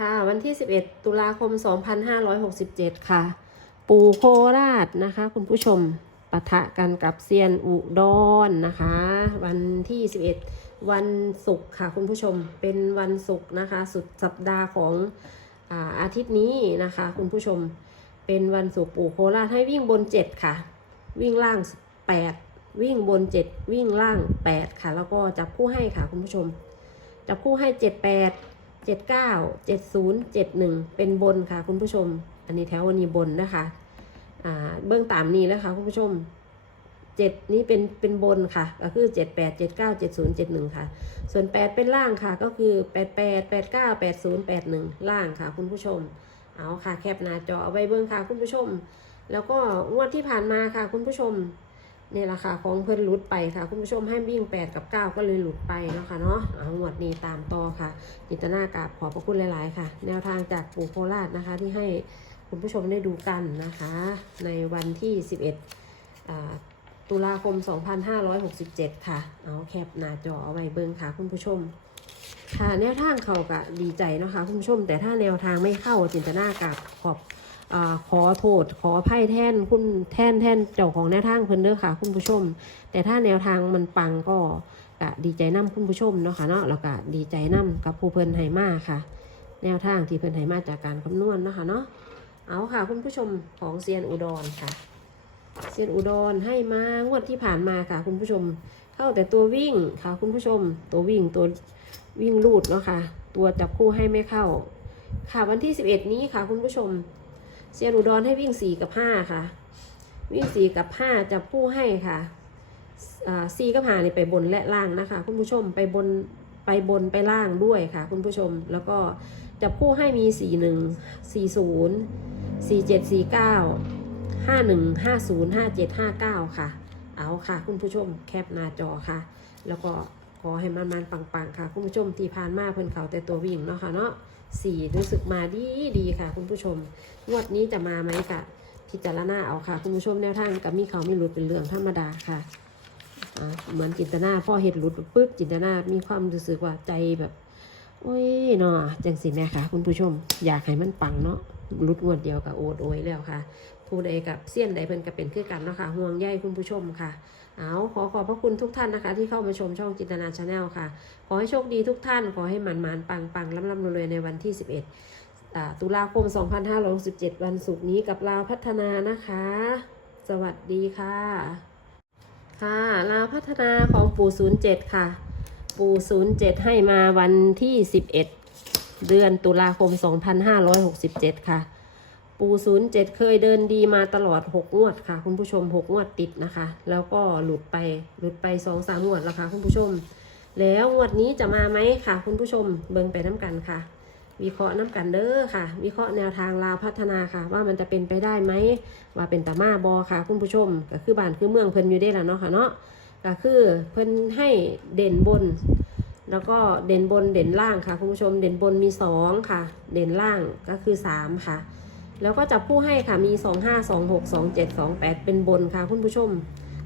ค่ะ วันที่ 11 ตุลาคม 2567 ค่ะ ปูโคราชนะคะ คุณผู้ชมปะทะกันกับเซียนอุดรนะคะ วันที่ 11 วันศุกร์ค่ะ คุณผู้ชมเป็นวันศุกร์นะคะ สุดสัปดาห์ของอาอาทิตย์นี้นะคะ คุณผู้ชมเป็นวันศุกร์ปู่โคราชให้วิ่งบน 7 ค่ะ วิ่งล่าง 8 วิ่งบน 7 วิ่งล่าง 8 ค่ะ แล้วก็จับคู่ให้ค่ะ คุณผู้ชม จับคู่ให้ 78 เจ็ดเก้าเจ็ดศูนย์เจ็ดหนึ่งเป็นบนค่ะคุณผู้ชม อันนี้แถววันนี้บนนะคะอ่าเบื้องตามนี้นะคะคุณผู้ชมเจ็ดนี้เป็นเป็นบนค่ะ ก็คือเจ็ดแปดเจ็ดเก้าเจ็ดศูนย์เจ็ดหนึ่งค่ะ ส่วนแปดเป็นล่างค่ะ ก็คือแปดแปดแปดเก้าแปดศูนย์แปดหนึ่งล่างค่ะ คุณผู้ชม เอาค่ะแคปหน้าจอเอาไว้เบื้องค่ะคุณผู้ชม แล้วก็งวดที่ผ่านมาค่ะคุณผู้ชม นี่ยแหละค่ะของเพิ่อนหลุดไปค่ะ คุณผู้ชมให้วิ่ง 8 กับ 9 ก็เลยหลุดไปเนาะค่ะเนาะเอางวดนี้ตามต่อค่ะจินตนากาบขอบพระคุณหลาย ๆ ค่ะ แนวทางจากปู่โคราชนะคะ ที่ให้คุณผู้ชมได้ดูกันนะคะ ในวันที่ 11อ่าตุลาคม 2567 ค่ะ เอาแคปหน้าจอเอาไว้เบิ่งค่ะ คุณผู้ชมค่ะแนวทางเขาก็ดีใจเนาะคะคุณผู้ชม แต่ถ้าแนวทางไม่เข้าจินตนากาบขอบ อขอโทษ ขออภัยแทนคุณแทนแทนเจ้าของแนวทางเพิ่นเด้อค่ะ คุณผู้ชม แต่ถ้าแนวทางมันปังก็ก็ดีใจนํคุณผู้ชมเนาะค่ะเนาะแล้วก็ดีใจนํกับผู้เพิ่นให้มาค่ะ แนวทางที่เพิ่นให้มาจากการคำนวณเนาะค่ะเนาะเอาค่ะ คุณผู้ชมของเซียนอุดรค่ะเซียนอุดรให้มางวดที่ผ่านมาค่ะ คุณผู้ชม เข้าแต่ตัววิ่งค่ะ คุณผู้ชม ตัววิ่งตัววิ่งลูดเนาะค่ะ ตัวจับคู่ให้ไม่เข้า ค่ะวันที่ 11 นี้ค่ะ คุณผู้ชม เซียร์อนให้วิ่งสี่กับห้าค่ะ วิ่งสี่กับห้าจะผู้ให้ค่ะสี่กับห้านี่ไปบนและล่างนะคะ คุณผู้ชมไปบนไปบนไปล่างด้วยค่ะ คุณผู้ชมแล้วก็จะผู้ให้มีสี่หนึ่งสี่ศูนย์สี่เจ็ดสี่เก้าห้าหนึ่งห้าศูนย์ห้าเจ็ดห้าเก้าค่ะ เอาค่ะ คุณผู้ชมแคปหน้าจอค่ะ แล้วก็ อให้มันมันปังๆ ค่ะคุณผู้ชมที่ผ่านมาเพิ่นเขาแต่ตัววิ่งเนาะค่ะเนาะสี่รู้สึกมาดีดีค่ะ คุณผู้ชมงวดนี้จะมาไหมกะพิจารณาเอาค่ะ คุณผู้ชมแนวทางกับมีเขาไม่หลุดเป็นเรื่องธรรมดาค่ะเหมือนจินตนาพ่อเห็ดหลุดปุ๊บจินตนามีความรู้สึกว่าใจแบบโอ้ยเนาะจังสิแม่ค่ะ คุณผู้ชม อยากให้มันปังเนาะหลุดงวดเดียวกับโอดโอยแล้วค่ะ ผู้ใดกับเสี้ยนใดเพิ่นก็เป็นคือกันเนาะค่ะห่วงใยคุณผู้ชมค่ะ เอาขอขอบพระคุณทุกท่านนะคะ ที่เข้ามาชมช่องจินตนาชาแนลค่ะ ขอให้โชคดีทุกท่าน ขอให้หมันมันปังปังๆร่ำร่ำรวยในวันที่ 11อ่าตุลาคม 2567 วันศุกร์นี้กับลาวพัฒนานะคะ สวัสดีค่ะ ค่ะลาวพัฒนาของปู่ 07 ค่ะ ปู่ 07 ให้มาวันที่ 11 เดือนตุลาคม 2567 ค่ะ ปูศูนย์เจ็ดเคยเดินดีมาตลอดหกงวดค่ะ คุณผู้ชมหกงวดติดนะคะ แล้วก็หลุดไปหลุดไปสองสามงวดแล้วค่ะคุณผู้ชม แล้วงวดนี้จะมาไหมค่ะ คุณผู้ชมเบิ่งไปน้ำกันค่ะ วิเคราะห์น้ำกันเด้อค่ะ วิเคราะห์แนวทางลาวพัฒนาค่ะ ว่ามันจะเป็นไปได้ไหมว่าเป็นตามาบอค่ะ คุณผู้ชม ก็คือบ้านคือเมืองเพิ่นอยู่ได้แล้วเนาะค่ะเนาะก็คือเพิ่นให้เด่นบน แล้วก็เด่นบนเด่นล่างค่ะ คุณผู้ชมเด่นบนมีสองค่ะ เด่นล่างก็คือสามค่ะ แล้วก็จับผู้ให้ค่ะมี 2 5 2 6 2 7 2 8 เป็นบนค่ะคุณผู้ชม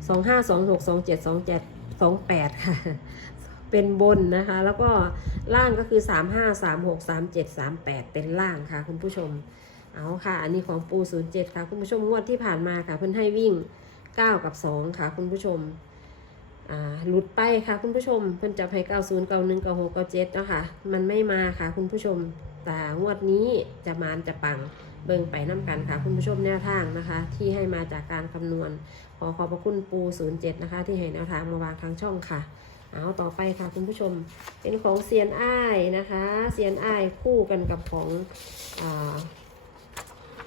2 5 2 6 2 7 2 7 2 8 ค่ะ เป็นบนนะคะ แล้วก็ล่างก็คือ 3 5 3 6 3 7 3 8 เป็นล่างค่ะคุณผู้ชม เอาค่ะ อันนี้ของปู 07 ค่ะคุณผู้ชมงวดที่ผ่านมาค่ะ เพิ่นให้วิ่ง 9 กับ 2 ค่ะคุณผู้ชมหลุดไปค่ะคุณผู้ชม เพิ่นจับให้ 90 91 96 97เนาะค่ะ มันไม่มาค่ะคุณผู้ชม แต่งวดนี้จะมานจะปัง เบิ่งไปน้ำกันค่ะ คุณผู้ชมแนวทางนะคะ ที่ให้มาจากการคำนวณ ขอขอบพระคุณปู 07 นะคะ ที่ให้แนวทางมาวางทางช่องค่ะ เอาต่อไปค่ะคุณผู้ชมเป็นของเซียนอ้ายนะคะเซียนอ้ายคู่กันกับของอ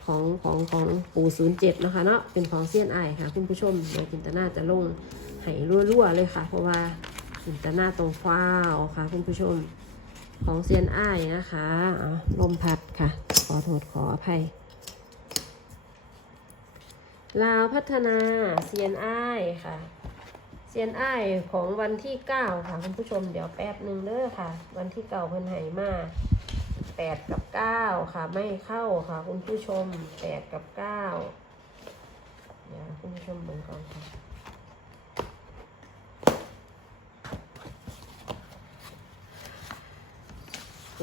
ของของของปู07นะคะเนาะเป็นของเซียนอ้ายค่ะ คุณผู้ชมเดี๋ยวจินตนาจะลงให้รั่วๆเลยค่ะ เพราะว่าจินตนาตรงฟ้าวค่ะ คุณผู้ชม ของเซียนอ้ายนะคะอะลมพัดค่ะ ขอโทษขออภัย ลาวพัฒนาเซียนอ้ายค่ะเซียนอ้ายของวันที่เก้าค่ะคุณผู้ชมเดี๋ยวแป๊บหนึ่งเด้อค่ะ วันที่เก่าเพิ่นไหมาแปดกับเก้าค่ะ ไม่เข้าค่ะ คุณผู้ชมแปดกับเก้าเดี๋ยวคุณผู้ชมเบิ่งก่อนค่ะ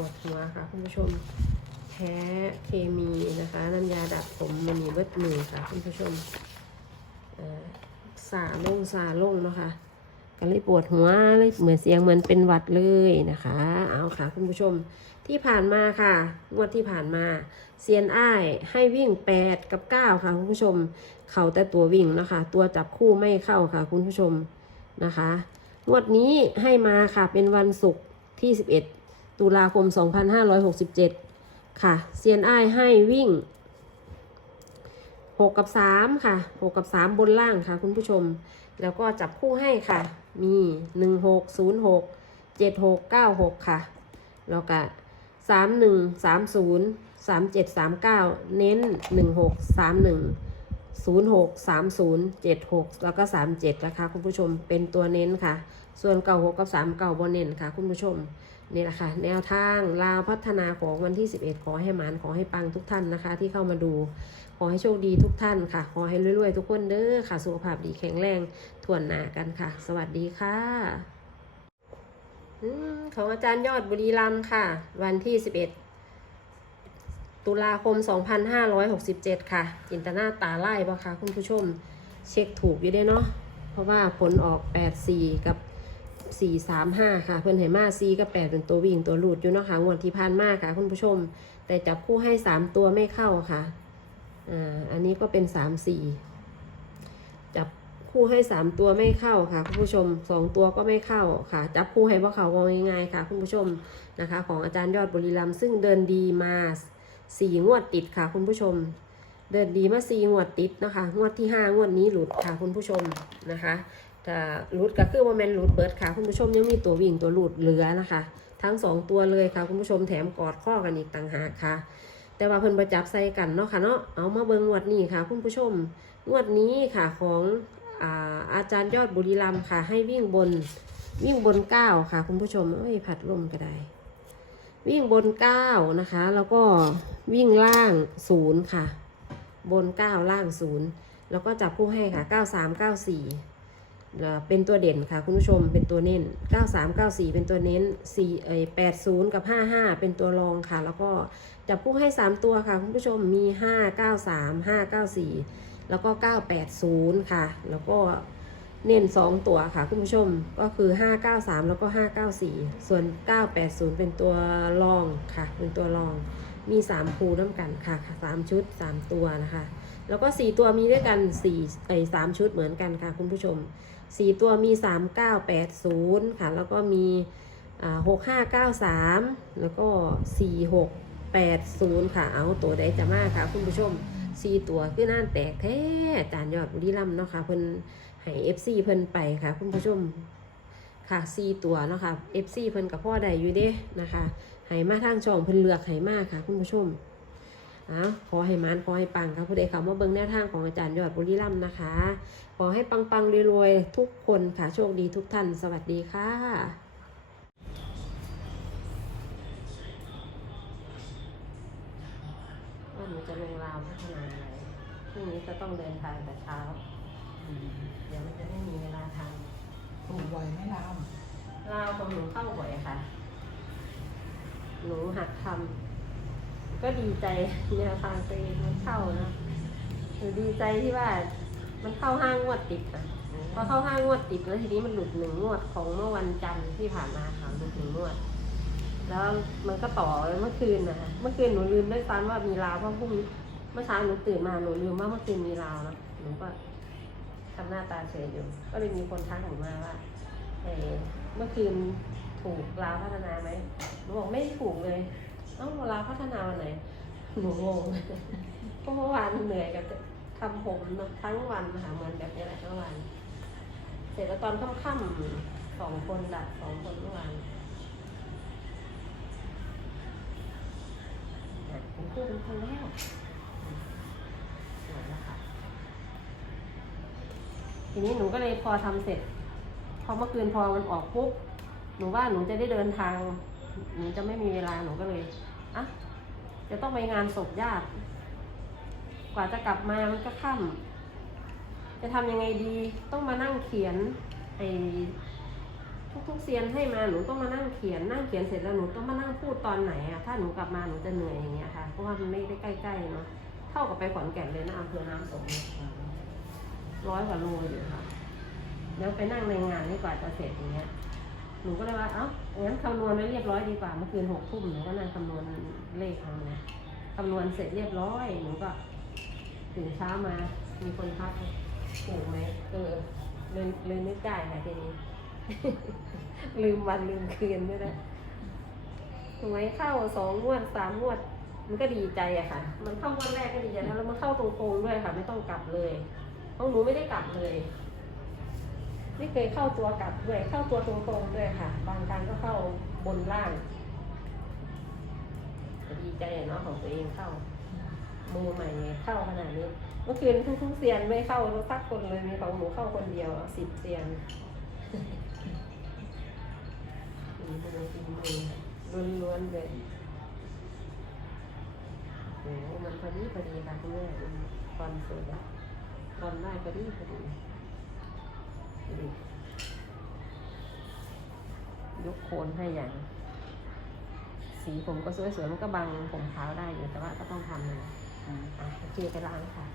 วดหัวค่ะคุณผู้ชมแพ้เคมีนะคะน้ำยาดัดผมมันมีเบิดมือค่ะคุณผู้ชมสาลงสาลงเนาะคะก็เลยปวดหัวเลยเหมือนเสียงเหมือนเป็นหวัดเลยนะคะ เอาค่ะคุณผู้ชมที่ผ่านมาค่ะงวดที่ผ่านมาเซียนอ้ายให้วิ่ง 8 กับ 9 ค่ะคุณผู้ชม เข่าแต่ตัววิ่งนะคะ ตัวจับคู่ไม่เข้าค่ะคุณผู้ชมนะคะงวดนี้ให้มาค่ะเป็นวันศุกร์ที่ 11 ตุลาคม 2567 ค่ะ เซียนไอให้วิ่ง 6 กับ 3 ค่ะ 6 กับ 3 บนล่างค่ะ คุณผู้ชม แล้วก็จับคู่ให้ค่ะ มี 1 6 0 6 7 6 9 6 ค่ะ แล้วก็ 3 1 3 0 3 7 3 9 เน้น 1 6 3 1 0 6 3 0 7 6 แล้วก็ 3 7 นะคะ คุณผู้ชมเป็นตัวเน้นค่ะ ส่วนเก่า6กับ 3 เก่าบนเน้นค่ะ คุณผู้ชม นี่แหละค่ะแนวทางลาวพัฒนาของวันที่ 11 ขอให้หมานขอให้ปังทุกท่านนะคะ ที่เข้ามาดู ขอให้โชคดีทุกท่านค่ะ ขอให้รวยๆทุกคนเด้อค่ะ สุขภาพดีแข็งแรงทวนหนากันค่ะ สวัสดีค่ะอของอาจารย์ยอดบุรีรัมย์ค่ะ วันที่ 11 ตุลาคม 2567 ค่ะ จินตนาตาไล่ปะคะคุณผู้ชมเช็คถูกอยู่ได้เนาะเพราะว่าผลออก 84 กับ 435ค่ะ เพื่อนเห็นมา4กับ8เป็นตัววิ่งตัวหลุดอยู่เนาะค่ะงวดที่ผ่านมาค่ะคุณผู้ชม แต่จับคู่ให้3ตัวไม่เข้าค่ะอ่าอันนี้ก็เป็น3 4จับคู่ให้3ตัวไม่เข้าค่ะคุณผู้ชม2ตัวก็ไม่เข้าค่ะ จับคู่ให้ว่าเขาวางง่ายๆค่ะคุณผู้ชมนะคะ ของอาจารย์ยอดบุรีรัมซึ่งเดินดีมา4งวดติดค่ะ คุณผู้ชม เดินดีมา4งวดติดนะคะ งวดที่5งวดนี้หลุดค่ะคุณผู้ชมนะคะ แต่หลุดก็คือว่าแมนหลุดเบิร์ดค่ะคุณผู้ชมยังมีตัววิ่งตัวหลุดเหลือนะคะ ทั้ง2ตัวเลยค่ะคุณผู้ชมแถมกอดข้อกันอีกต่างหากค่ะ แต่ว่าเพิ่นประจับใส่กันเนาะค่ะเนาะเอามาเบิงงวดนี้ค่ะ คุณผู้ชมงวดนี้ค่ะของอาอาจารย์ยอดบุรีรัมค่ะ ให้วิ่งบนวิ่งบนเก้าค่ะ คุณผู้ชมเอ้ยผัดลมก็ได้ วิ่งบนเก้านะคะ แล้วก็วิ่งล่างศูนย์ค่ะ บนเก้าล่างศูนย์แล้วก็จับคู่ให้ค่ะเก้าสามเก้าสี่ เป็นตัวเด่นค่ะคุณผู้ชมเป็นตัวเน้นเก้าสามเป็นตัวเน้นสี่เอ้แปดศูนย์กับห้าห้าเป็นตัวรองค่ะ แล้วก็จับคู่ให้ 3 ตัวค่ะคุณผู้ชมมี 5 9 3 5 9 4 แล้วก็ 980 ค่ะ แล้วก็เน้น 2 ตัวค่ะคุณผู้ชมก็คือ 593 แล้วก็ 594 ส่วน 980 เป็นตัวรองค่ะ เป็นตัวรองมี 3 คู่น้ำกันค่ะ 3 ชุด 3 ตัวนะคะ แล้วก็ 4 ตัวมีด้วยกัน4ไอ้3ชุดเหมือนกันค่ะคุณผู้ชม 4 ตัวมี 3980 ค่ะ แล้วก็มีอ่า6593แล้วก็46 80ค่ะ เอาตัวใดจะมาค่ะ คุณผู้ชม4ตัวคือน่านแตกแท้จารย์ยอดบุรีรัมย์เนาะค่ะเพิ่นให้ FC เพิ่นไปค่ะ คุณผู้ชมค่ะ4ตัวเนาะค่ะ FC เพิ่นกับพ่อใดอยู่เด้นะคะให้มาทางช่องเพิ่นเลือกให้มาค่ะ คุณผู้ชม อาขอให้มานขอให้ปังค่ะผู้ใดเข้ามาเบิ่งแนวทางของอาจารย์ยอดบุรีรัมย์นะคะ ขอให้ปังๆรวยๆทุกคนค่ะโชคดีทุกท่าน สวัสดีค่ะว่าหนูจะลงราวพัฒนาอะไรพรุ่งนี้จะต้องเดินทางแต่เช้า เดี๋ยวมันจะไม่มีเวลาทถูกไวไม่น้ำราวของหนูเข้าบ่อยค่ะ หนูหัดทำ ก็ดีใจแนวทางตัวเองมันเข้านะหนูดีใจที่ว่ามันเข้าห้างวดติดอะพอเข้าห้างวดติดแล้วทีนี้มันหลุดหนึ่งงวดของเมื่อวันจันทร์ที่ผ่านมาค่ะหลุดหนึ่งงวด แล้วมันก็ต่อเมื่อคืนนะคะเมื่อคืนหนูลืมด้วยซ้ำว่ามีลาวเพราะพรุ่งนี้เมื่อเช้าหนูตื่นมาหนูลืมว่าเมื่อคืนมีลาวนะหนูก็ทำหน้าตาเฉยอยู่ ก็เลยมีคนทักหนูมาว่าเอเมื่อคืนถูกลาวพัฒนาไหมหนูบอกไม่ถูกเลย เอ้าลาพัฒนาวันไหนหนูงงเพราะเมื่อวานเหนื่อยกับทำผมทั้งวันนะคะเหมือนแบบนี้แหละทั้งวัน เสร็จแล้วตอนค่ำๆสองคนดัดสองคนเมื่อวานผมพูดเป็นคนแล้วหมแล้วค่ะทีนี้หนูก็เลยพอทำเสร็จ พอเมื่อคืนพอมันออกปุ๊บหนูว่าหนูจะได้เดินทาง หนูจะไม่มีเวลาหนูก็เลยอะจะต้องไปงานศพญาติ กว่าจะกลับมามันก็ค่ำจะทำยังไงดีต้องมานั่งเขียนไอ้ทุกทุกๆเซียนให้มาหนูต้องมานั่งเขียนนั่งเขียนเสร็จแล้วหนูต้องมานั่งพูดตอนไหนอะถ้าหนูกลับมาหนูจะเหนื่อยอย่างเงี้ยค่ะเพราะว่ามันไม่ได้ใกล้ๆเนาะเท่ากับไปขอนแก่นเลยนะอำเภอน้ำสมร้อยกว่าโลอยู่ค่ะแล้วไปนั่งในงานนี่กว่าจะเสร็จอย่างเงี้ย หนูก็เลยว่าเอ้างั้นคำนวณไว้เรียบร้อยดีกว่าเมื่อคืนหกทุ่มหนูก็นั่งคำนวณเลขเอาเนี่ยคำนวณเสร็จเรียบร้อยหนูก็ตื่นเช้ามา มีคนทักถูกไหมเออเลยเลยนึกได้ค่ะทีนี้ ลืมวันลืมคืนด้วยนะถูกไหมเข้าสองงวดสามงวด มันก็ดีใจอะค่ะ มันเข้างวันแรกก็ดีใจแล้วแล้วมันเข้าตรงๆด้วยค่ะ ไม่ต้องกลับเลยของหนูไม่ได้กลับเลย ไม่เคยเข้าตัวกลับด้วยเข้าตัวตรงๆด้วยค่ะ บางครั้งก็เข้าบนล่างดีใจเนาะของตัวเองเข้ามือใหม่เข้าขนาดนี้ เมื่อคืนทุกๆเซียนไม่เข้าสักคนเลยมีของหนูเข้าคนเดียวสิบเซียนฝีมือฝีมือล้วนๆเลยโอ้โหมันพอดีพอดีค่ะคุณแม่ตอนสุดอะตอนได้พอดีพอดี ยกโคนให้อย่าง สีผมก็สวยๆ มันก็บังผมขาวได้อยู่แต่ว่าก็ต้องทำเลยอะโอเคไปล้างค่ะ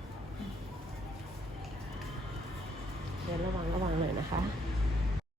เดี๋ยวระวังระวังหน่อยนะคะ